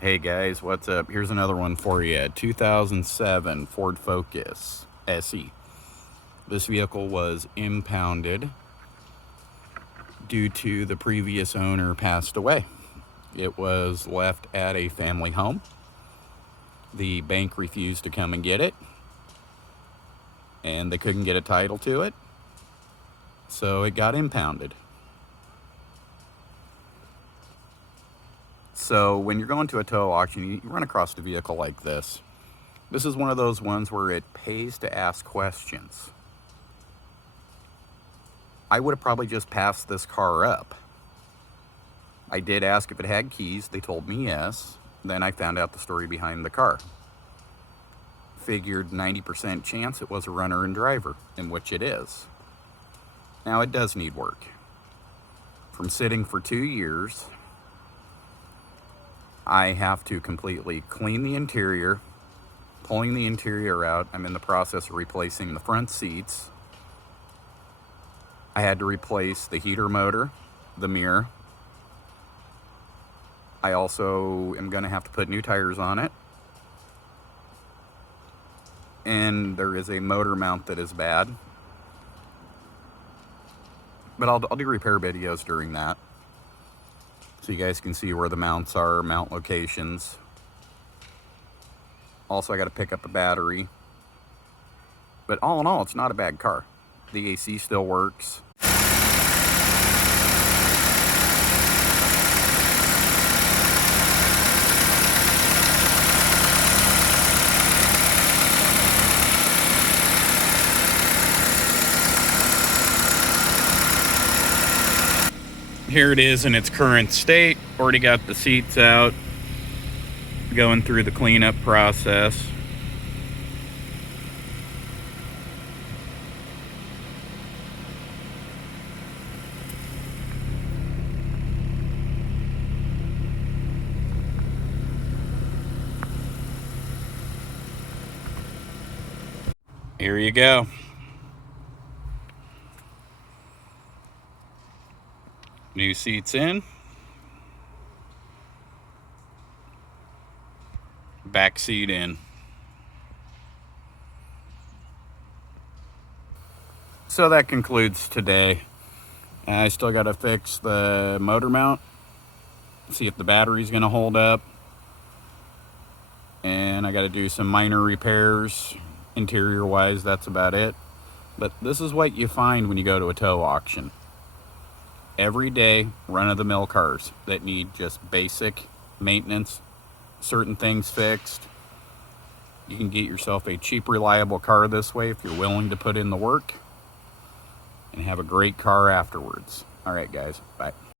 Hey guys, what's up? Here's another one for you. 2007 Ford Focus SE. This vehicle was impounded due to the previous owner passed away. It was left at a family home. The bank refused to come and get it, and they couldn't get a title to it, so it got impounded. So when you're going to a tow auction, you run across a vehicle like this. This is one of those ones where it pays to ask questions. I would have probably just passed this car up. I did ask if it had keys. They told me yes. Then I found out the story behind the car. Figured 90% chance it was a runner and driver, in which it is. Now it does need work. From sitting for 2 years, I have to completely clean the interior, pulling the interior out. I'm in the process of replacing the front seats. I had to replace the heater motor, the mirror. I also am going to have to put new tires on it. And there is a motor mount that is bad. But I'll do repair videos during that, so you guys can see where the mounts are, mount locations. Also, I got to pick up a battery. But all in all, it's not a bad car. The AC still works. Here it is in its current state. Already got the seats out, going through the cleanup process. Here you go. New seats in. Back seat in. So that concludes today. I still got to fix the motor mount, see if the battery's going to hold up, and I got to do some minor repairs interior wise. That's about it. But this is what you find when you go to a tow auction. Everyday run-of-the-mill cars that need just basic maintenance, certain things fixed. You can get yourself a cheap, reliable car this way if you're willing to put in the work, and have a great car afterwards. All right, guys, bye.